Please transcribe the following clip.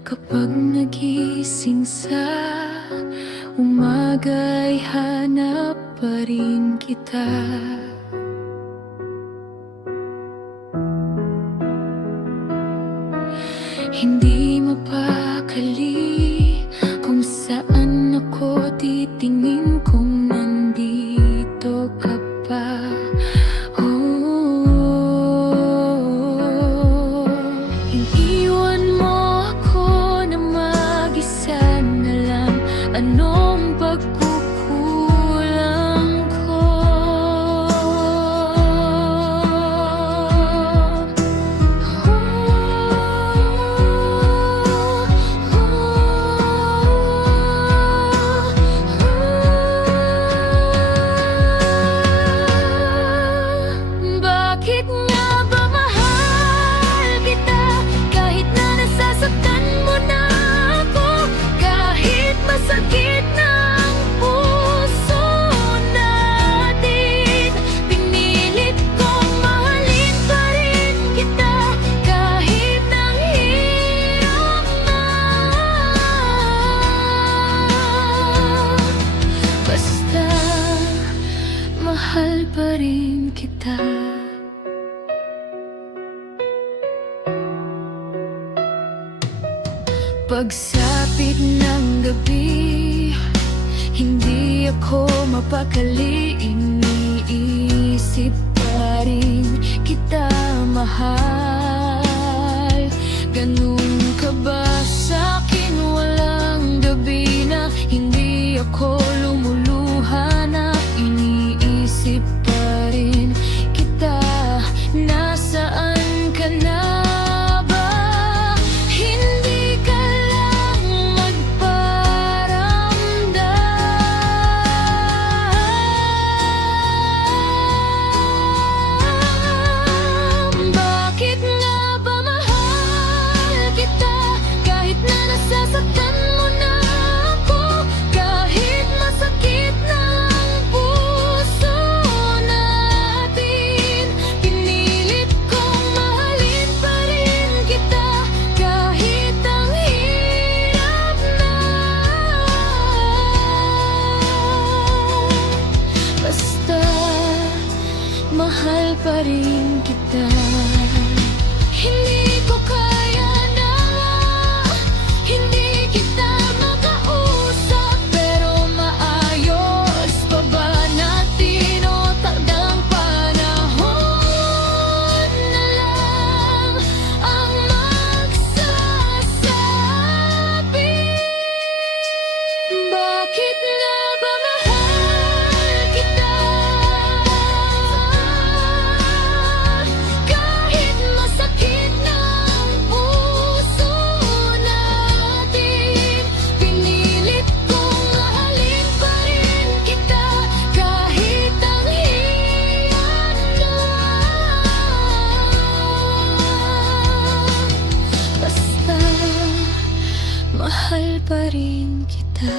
Kapag nagising sa umaga'y hanap pa rin kita. Hindi mapakali kung saan ako titingin kung nandito ka pa. Iniwan mo ako na mag-isa na lang. Anong pagkukulang ko? Bakit nga ba mahal kita kahit na nasasaktan mo na ako? Kahit masakit na ang puso natin, pinilit kong mahalin pa rin kita kahit nang hirap na. Basta mahal pa rin kita. Pagsapit ng gabi, hindi ako mapakali. Iniisip pa rin kita, mahal. Ganun ka ba sa'kin? Walang gabi na hindi ako lumuluha na iniisip pa rin kita. Nasaan ka na? Nasasaktan mo na ako kahit masakit na ang puso natin. Pinilit kong mahalin pa rin kita kahit ang hirap na. Basta mahal pa rin kita. Hindi ko kaya na hindi kita makausap, pero maayos pa ba natin o takdang panahon na lang ang magsasabi? Bakit nga ba mahal kita kahit masakit na ang puso natin? Pinilit kong mahalin pa rin kita kahit ang hirap na. Basta mahal pa rin kita.